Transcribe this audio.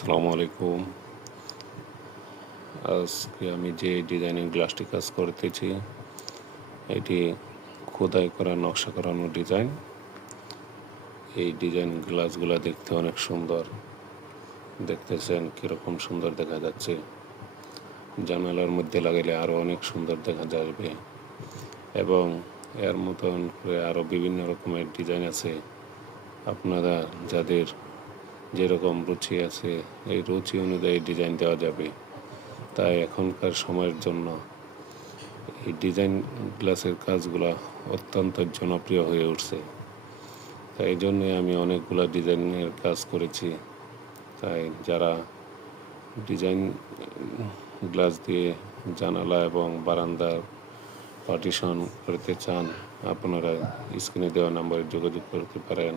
আসসালামু আলাইকুম। আজকে আমি যে ডিজাইনিং গ্লাসটি কাজ করতেছি, এটি খোদাই করা নকশা করানো ডিজাইন। এই ডিজাইন গ্লাসগুলো দেখতে অনেক সুন্দর। দেখতেছেন কীরকম সুন্দর দেখা যাচ্ছে। জানালার মধ্যে লাগাইলে আরও অনেক সুন্দর দেখা যাবে। এবং এর মতন করে আরও বিভিন্ন রকমের ডিজাইন আছে। আপনারা যাদের যেরকম রুচি আছে, এই রুচি অনুযায়ী ডিজাইন দেওয়া যাবে। তাই এখনকার সময়ের জন্য এই ডিজাইন গ্লাসের কাজগুলো অত্যন্ত জনপ্রিয় হয়ে উঠছে। তাই এই জন্যে আমি অনেকগুলো ডিজাইনের কাজ করেছি। তাই যারা ডিজাইন গ্লাস দিয়ে জানালা এবং বারান্দার পার্টিশন করতে চান, আপনারা স্ক্রিনে দেওয়া নাম্বারে যোগাযোগ করতে পারেন।